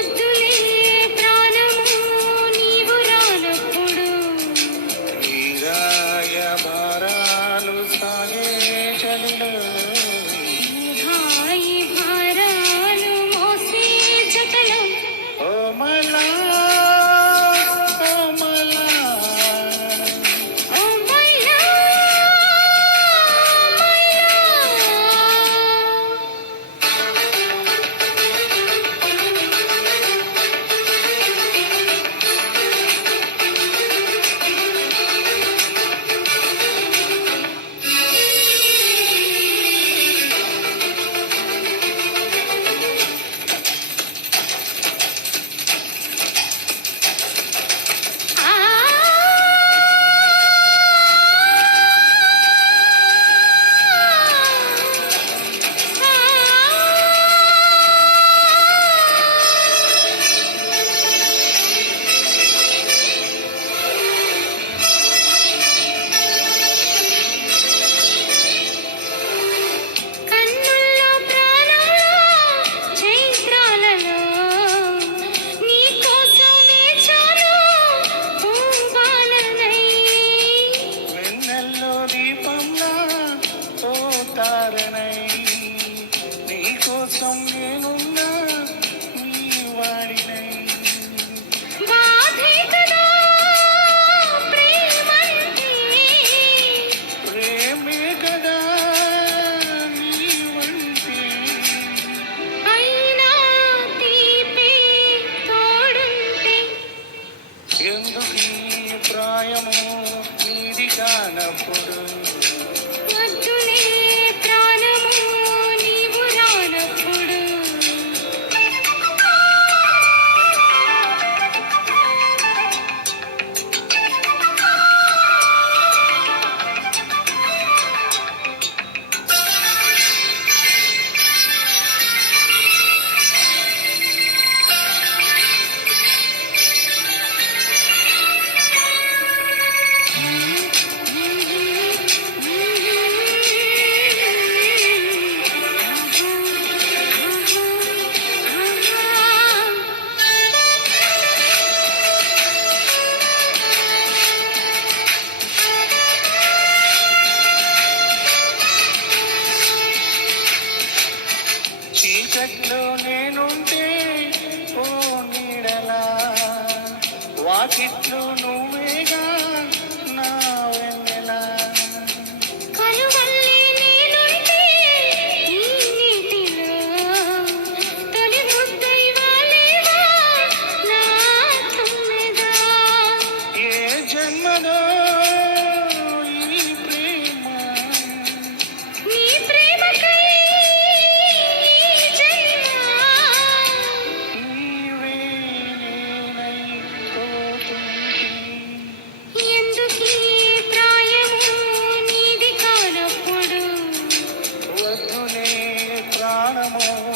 подожди. కానప్పుడు చెట్లు నేనుంటే ఓ నీడలా వాకిట్లు নমঃ